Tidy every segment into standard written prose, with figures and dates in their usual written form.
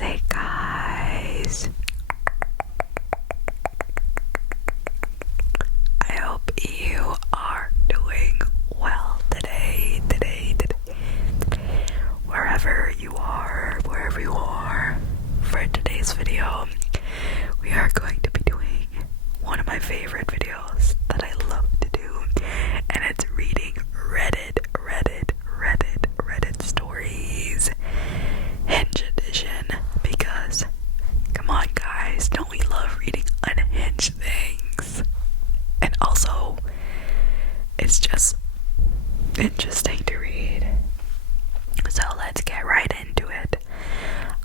Hey guys, I hope you are doing well today, wherever you are, for today's video, we are going to be doing one of my favorite videos that I love to do, and it's reading Reddit stories, Hinge edition, because, come on guys, don't we love reading unhinged things? And also, it's just interesting to read. So let's get right into it.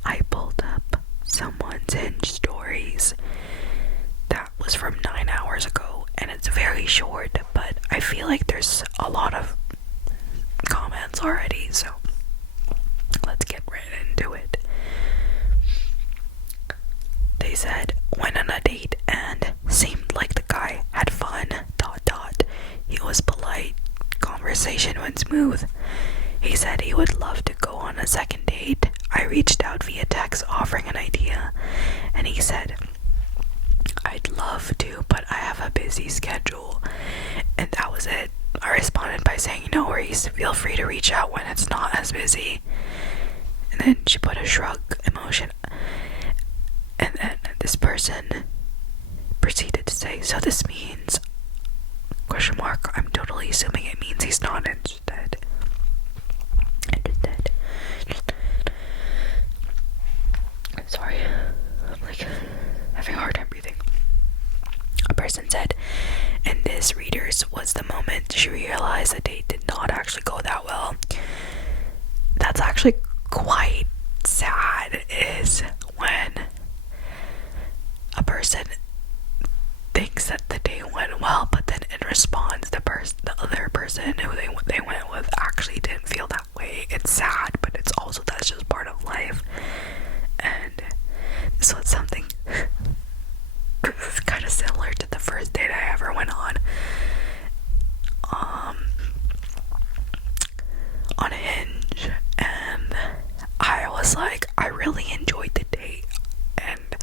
I pulled up someone's Hinge stories that was from 9 hours ago, and it's very short, but I feel like there's a lot of comments already, so let's get right into it. They said, went on a date and seemed like the guy had fun, ... He was polite, conversation went smooth. He said he would love to go on a second date. I reached out via text offering an idea, and he said, I'd love to, but I have a busy schedule. And that was it. I responded by saying, no worries, feel free to reach out when it's not as busy. And then she put a shrug emotion. And then this person proceeded to say, so this means, ? I'm totally assuming it means he's not interested. Sorry, I'm like having a hard time breathing. A person said, and this reader's was the moment she realized the date did not actually go that well. That's actually quite sad, is when a person thinks that the date went well, but then in response, the other person who they went with actually didn't feel that way. It's sad, but it's also, that's just part of life. And this was something this is kind of similar to the first date I ever went on Hinge, and I was like, I really enjoyed the date, and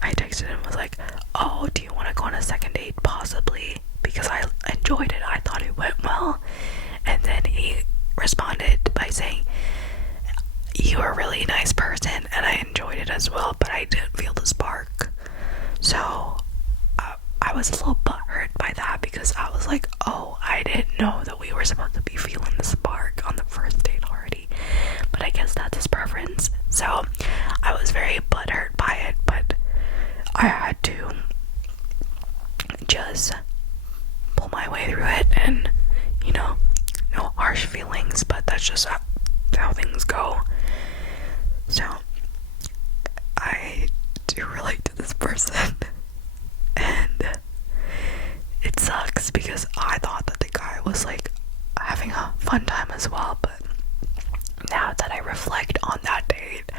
I texted him, was like, oh, do you want to go on a second date? Possibly, because I enjoyed it, I thought it went well. And then he responded by saying, you're a really nice person and I enjoyed it as well, but I didn't feel the spark. So I was a little butthurt by that, because I was like, oh, I didn't know that we were supposed to be feeling the spark on the first date already. But I guess that's his preference. So I was very butthurt by it, but I had to just pull my way through it, and no harsh feelings, but that's just how things go. So I do relate to this person, and it sucks because I thought that the guy was like having a fun time as well, but now that I reflect on that date,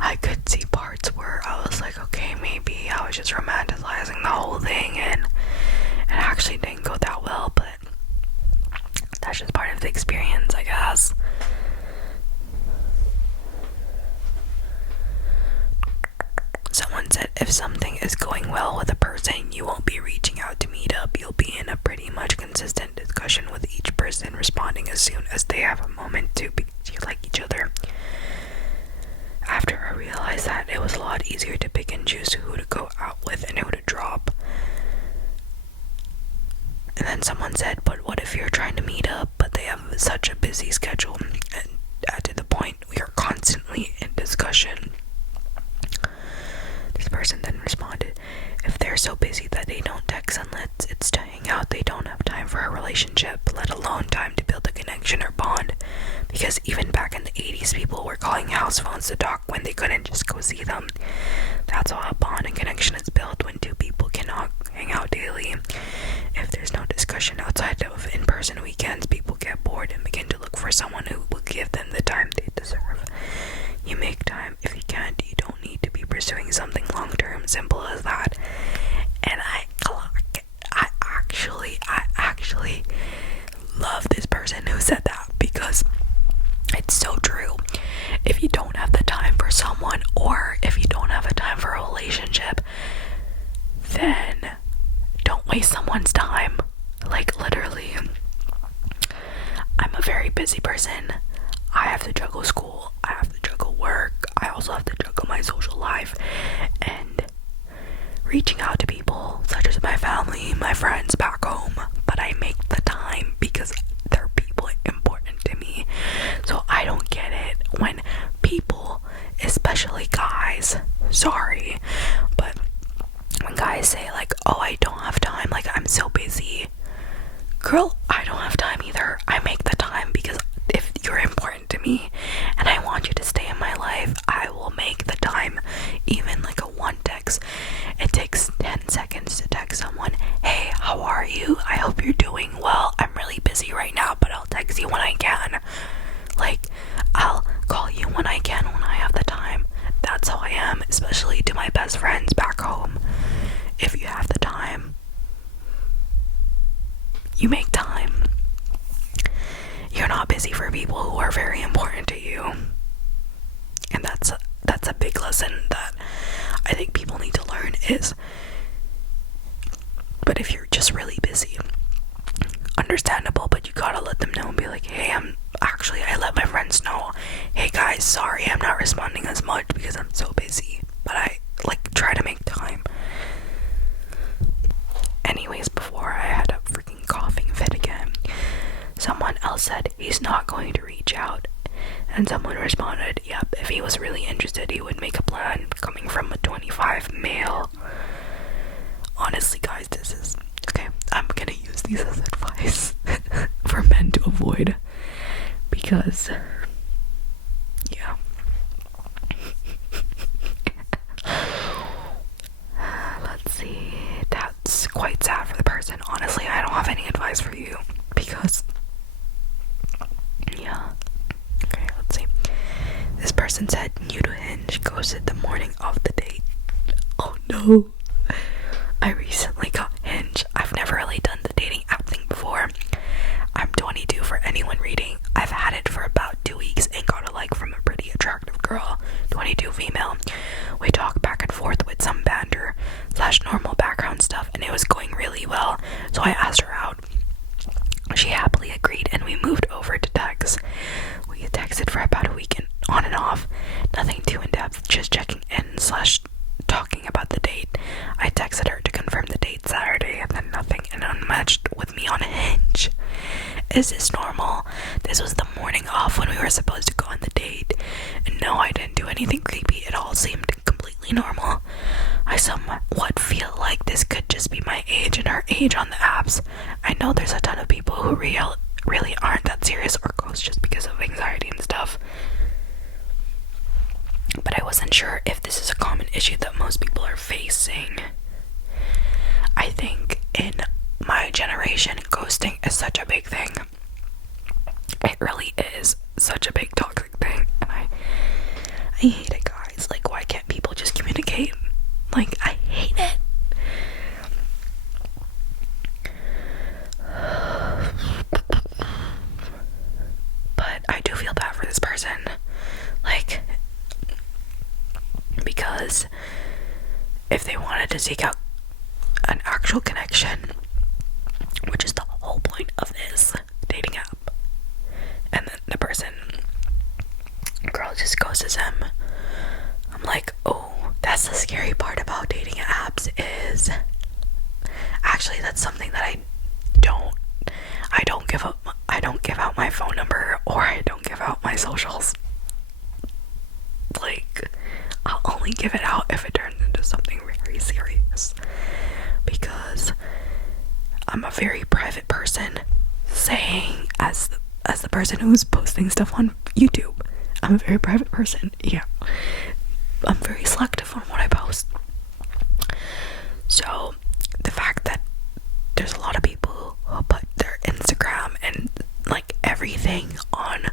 I could see parts where I was like, okay, maybe I was just romanticizing the whole thing, and it actually didn't go that well, but that's just part of the experience, I guess. Someone said, if something is going well with a person, you won't be reaching out to meet up. You'll be in a pretty much consistent discussion with each person, responding as soon as they have a moment to, because you like each other. After I realized that, it was a lot easier to pick and choose who to go out with and who to drop. And then someone said, but what if you're trying to meet up, but they have such a busy schedule, and to the point we are constantly in discussion? This person then responded, if they're so busy that they don't text unless it's to hang out, they don't have time for a relationship, let alone time to build a connection or bond. Because even back in the 80s, people were calling house phones to talk when they couldn't just go see them. That's how a bond and connection is built, when two people cannot hang out daily. If there's no discussion outside of in-person weekends, people get bored and begin to look for someone who will give them the time they deserve. You make time. If you can't, you don't need to be pursuing something long-term. Simple as that. And I actually love this person who said that, because it's so true. If you don't have the time for someone, waste someone's time. Like, literally, I'm a very busy person. I have to juggle school, I have to juggle work, I also have to juggle my social life, and reaching out to people such as my family, my friends back home. But I make the time because they're people important to me. So I don't get it when people, especially guys, sorry, but when guys say like, oh, I don't have time, like, I'm so busy. Girl, I don't have time either. I make the time because if you're important to me and I want you to stay in my life, I will make the time. Even like a one text, it takes 10 seconds to text someone, hey, how are you? I hope you're doing well. I'm really busy right now, but I'll text you when I can. Like, I'll call you when I can, when I have the time. That's how I am, especially to my best friends back home. If you have the time, you make time. You're not busy for people who are very important to you. And that's a big lesson that I think people need to learn is, but if you're just really busy, understandable, but you gotta let them know and be like, hey, I let my friends know, hey guys, sorry, I'm not responding as much because I'm so busy, but I like try to make time. Anyways, before I had a freaking coughing fit again, someone else said he's not going to reach out, and someone responded, yep, if he was really interested he would make a plan, coming from a 25 male. Honestly guys, this is okay, I'm gonna use these as advice for men to avoid, because yeah. Let's see, that's quite sad for the person. Honestly, I don't have any advice for you because yeah. Okay, let's see. This person said, new to Hinge, ghosted the morning of the date. Oh no. I recently got Hinge. I've never really done the dating app thing before. I'm 22 for anyone reading. I've had it for about 2 weeks and got a like from a pretty attractive girl, 22 female. We talked back and forth with some banter / normal background stuff, and it was going really well, so I asked her out. She happily agreed and we moved over to text. We texted for about a week and on and off. Nothing too in-depth, just checking in / talking about the date. I texted her to confirm the date Saturday and then nothing, and unmatched with me on Hinge. Is this normal? This was the morning off when we were supposed to go on the date, and no, I didn't do anything creepy. It all seemed completely normal. I somewhat feel like this could just be my age and her age on the apps. I know there's a ton of people who really aren't that serious or ghost just because of anxiety and stuff, but I wasn't sure if this is a common issue that most people are facing. I think in my generation, ghosting is such a big thing. It really is such a big toxic thing, and I hate it, guys. Like, why can't people just communicate? Like, I hate it. But I do feel bad for this person, like, because if they wanted to seek out an actual connection, which is the whole point of this dating app, and then the girl just ghosts him, I'm like, oh, that's the scary part about dating apps, is actually that's something that I don't give out my phone number, or I don't give out my socials. Like, I'll only give it out if it turns into something very serious, because I'm a very private person, saying as the person who's posting stuff on YouTube, I'm a very private person. Yeah, I'm very selective on what I post. So the fact that there's a lot of people who put their Instagram and like everything on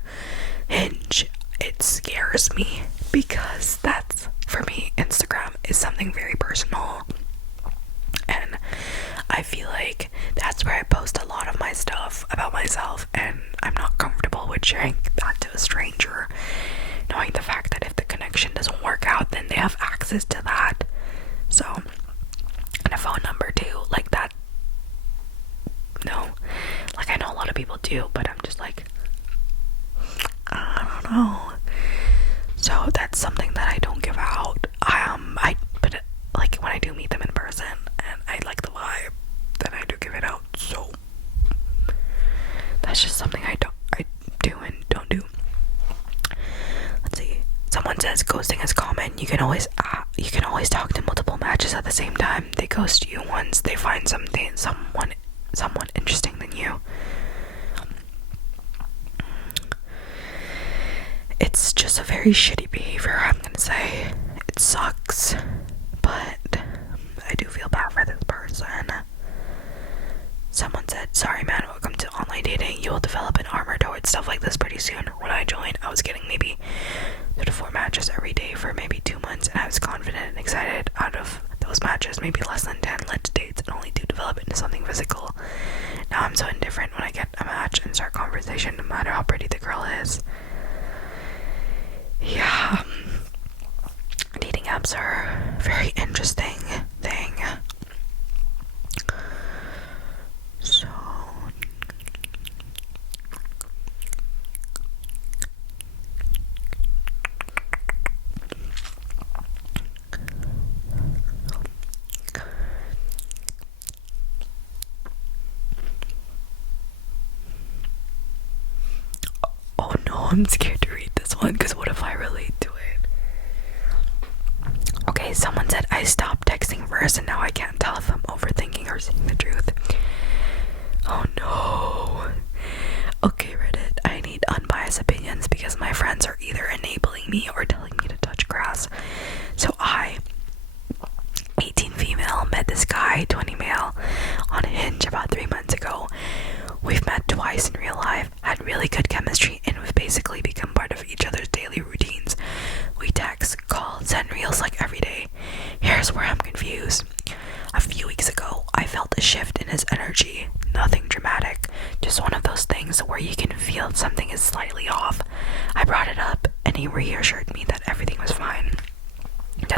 Hinge, it scares me, because that's, for me, Instagram is something very personal, and I feel like that's where I post a lot of my stuff about myself, and I'm not comfortable with sharing that to a stranger, knowing the fact that if the connection doesn't work out, then they have access to that. So, and a phone number too, like, that So that's something that I don't give out. But like when I do meet them in person and I like the vibe, then I do give it out. So that's just something I do and don't do. Let's see. Someone says ghosting is common. You can always talk to multiple matches at the same time. They ghost you once they find someone interesting than you. It's just a very shitty behavior, I'm gonna say. It sucks, but I do feel bad for this person. Someone said, sorry man, welcome to online dating. You will develop an armor towards stuff like this pretty soon. When I joined, I was getting maybe 3 to 4 matches every day for maybe 2 months, and I was confident and excited. Out of those matches, maybe less than 10 led to dates, and only 2 develop into something physical. Now I'm so indifferent when I get a match and start conversation, no matter how pretty the girl is. Yeah, dating apps are a very interesting thing. So oh no, I'm scared to read this one because what if I relate to it? Okay, someone said I stopped texting first and now I can't tell if I'm overthinking or seeing the truth. Oh no. Okay, Reddit, I need unbiased opinions because my friends are either enabling me or telling me to touch grass. So I, 18 female, met this guy, 20 male, on Hinge about 3 months ago. We've met twice in real life, had really good chemistry, and we've basically become part of each other's daily routines. We text, call, send reels like every day. Here's where I'm confused. A few weeks ago, I felt a shift in his energy. Nothing dramatic, just one of those things where you can feel something is slightly off. I brought it up, and he reassured me that everything was fine. The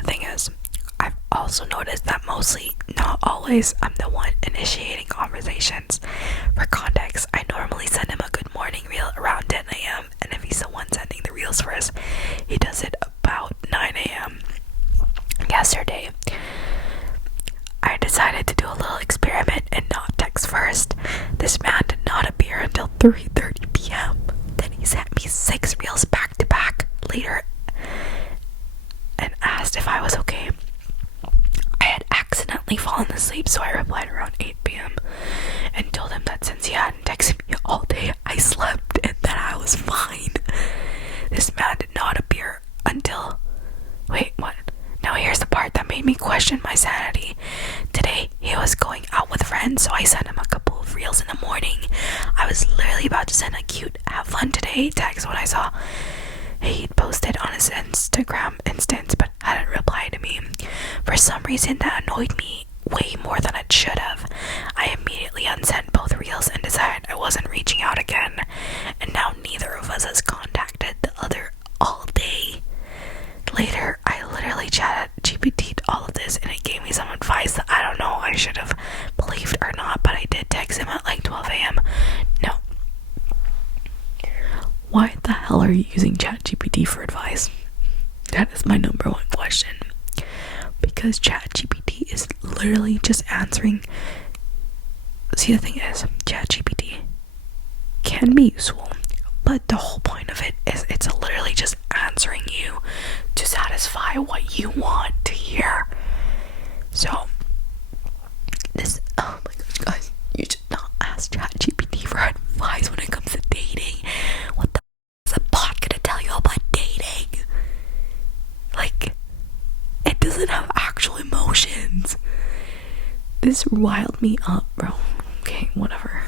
thing is, I've also noticed that mostly, not always, I'm the one initiating conversations. For context, I normally send him a good morning reel around 10 a.m. and if he's the one sending the reels first, he does it about 9 a.m. Yesterday, I decided to do a little experiment and not text first. This man did not appear until 3:30 p.m. Then he sent me 6 reels back to back later and asked if I was okay. I had accidentally fallen asleep, so I replied around 8 p.m. and told him that since he hadn't texted me all day, I slept and that I was fine. This man did not appear until... Wait, what? Now here's the part that made me question my sanity. Today, he was going out with friends, so I sent him a couple of reels in the morning. I was literally about to send a cute "have fun today" text when I saw he'd posted on his Instagram instance but hadn't replied to me. For some reason, that annoyed me way more than it should have. I immediately unsent both reels and decided I wasn't reaching out again, and now neither of us has contacted the other all day. Later, I literally chatted GPT'd all of this and it gave me some advice that I don't know I should have believed or not, but I did text him at like 12 a.m. No. Why the hell are you using ChatGPT for advice? That is my number one question. Because ChatGPT is literally just answering. See, the thing is, ChatGPT can be useful, but the whole point of it is it's literally just answering you to satisfy what you want to hear. So, oh my gosh, guys, you should not ask ChatGPT for advice when it comes to dating. What the is a bot gonna tell you about dating? Like, it doesn't have actual emotions. This riled me up, bro. Okay, whatever.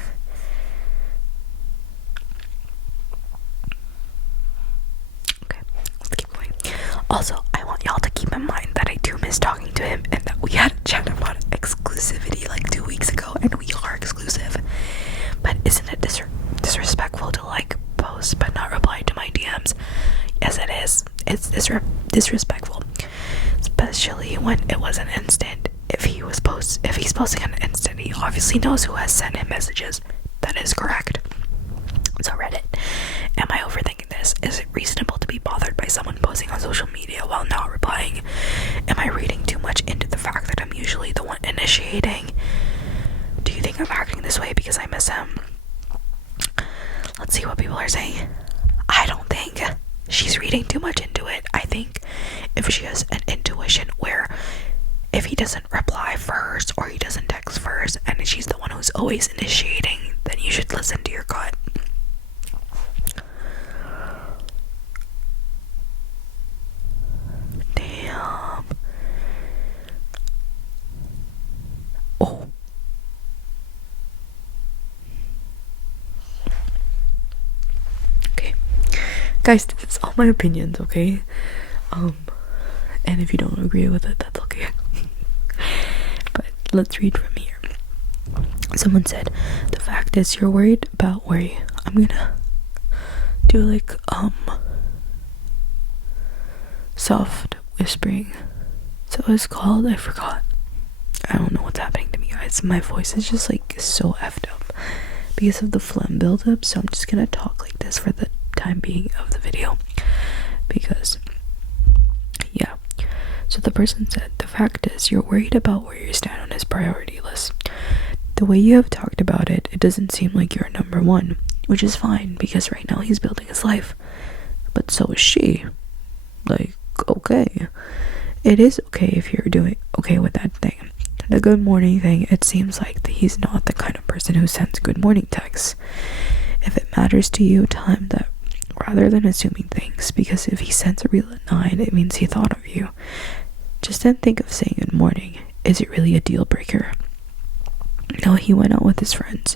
Okay, let's keep going. Also, I want y'all to keep in mind that I do miss talking to him and that we had a chat about exclusivity like 2 weeks ago, and we are exclusive. But isn't it disrespectful to like post but not reply to my DMs? Yes, it is. It's disrespectful, especially when it was an instant. If he's posting on an instant, he obviously knows who has sent him messages. That is correct. So see what people are saying. I don't think she's reading too much into it. I think if she has an intuition where if he doesn't reply first or he doesn't text first and she's the one who's always initiating, then you should listen to your gut. Damn. Oh. Okay. Guys, this is all my opinions, okay? And if you don't agree with it, that's okay. But let's read from here. Someone said, the fact is you're worried about worry. I'm gonna do like soft whispering. So it's called, I forgot. I don't know what's happening to me, guys. My voice is just like so effed up because of the phlegm buildup. So I'm just gonna talk like this for the time being of the video, because yeah. So the person said, the fact is you're worried about where you stand on his priority list. The way you have talked about it, it doesn't seem like you're number one, which is fine because right now he's building his life, but so is she. Like, okay, it is okay if you're doing okay with that thing. The good morning thing, it seems like he's not the kind of person who sends good morning texts. If it matters to you, tell him that rather than assuming things, because if he sends a reel at 9, it means he thought of you. Just then think of saying good morning. Is it really a deal breaker? No, he went out with his friends.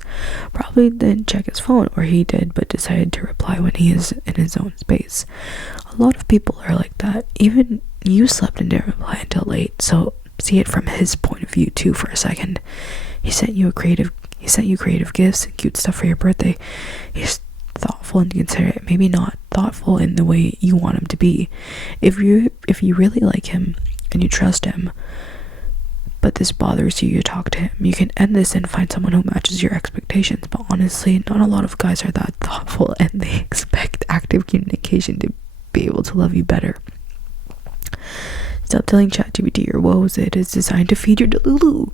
Probably didn't check his phone, or he did but decided to reply when he is in his own space. A lot of people are like that. Even you slept and didn't reply until late, so see it from his point of view too for a second. He sent you creative gifts and cute stuff for your birthday. He's thoughtful and considerate, maybe not thoughtful in the way you want him to be. If you really like him and you trust him, but this bothers you, you talk to him. You can end this and find someone who matches your expectations, but honestly, not a lot of guys are that thoughtful, and they expect active communication to be able to love you better. Stop telling ChatGPT your woes. It is designed to feed your delulu.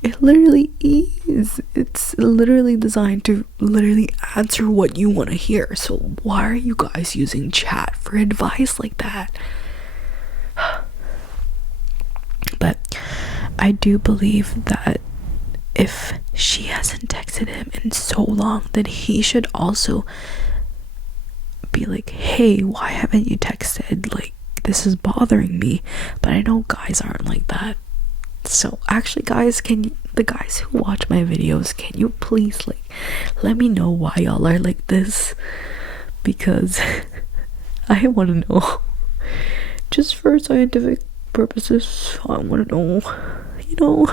It literally is. It's literally designed to literally answer what you want to hear. So why are you guys using chat for advice like that? But I do believe that if she hasn't texted him in so long, then he should also be like, hey, why haven't you texted? Like, this is bothering me. But I know guys aren't like that. So actually, guys, the guys who watch my videos, can you please like let me know why y'all are like this? Because I want to know. Just for scientific purposes, I want to know, you know.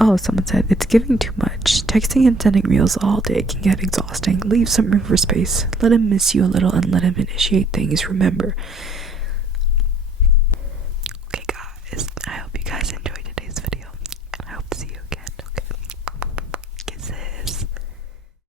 Oh, someone said, it's giving too much. Texting and sending reels all day can get exhausting. Leave some room for space. Let him miss you a little and let him initiate things. Remember,